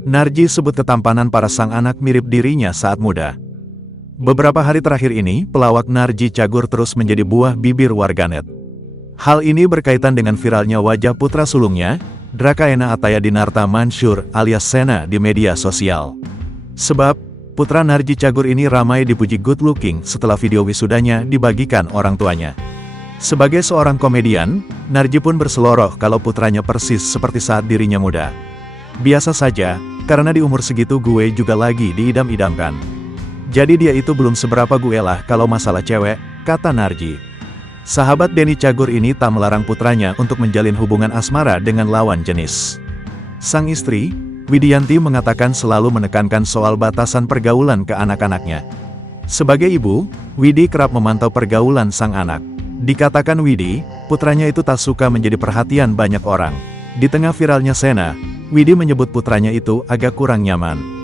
Narji sebut ketampanan para sang anak mirip dirinya saat muda. Beberapa hari terakhir ini, pelawak Narji Cagur terus menjadi buah bibir warganet. Hal ini berkaitan dengan viralnya wajah putra sulungnya, Drakaena Atayadinarta Mansur alias Sena di media sosial. Sebab, putra Narji Cagur ini ramai dipuji good looking setelah video wisudanya dibagikan orang tuanya. Sebagai seorang komedian, Narji pun berseloroh kalau putranya persis seperti saat dirinya muda. Biasa saja, karena di umur segitu gue juga lagi diidam-idamkan. Jadi dia itu belum seberapa gue lah kalau masalah cewek, kata Narji. Sahabat Denny Cagur ini tak melarang putranya untuk menjalin hubungan asmara dengan lawan jenis. Sang istri, Widianti mengatakan selalu menekankan soal batasan pergaulan ke anak-anaknya. Sebagai ibu, Widi kerap memantau pergaulan sang anak. Dikatakan Widi, putranya itu tak suka menjadi perhatian banyak orang. Di tengah viralnya Sena, Widi menyebut putranya itu agak kurang nyaman.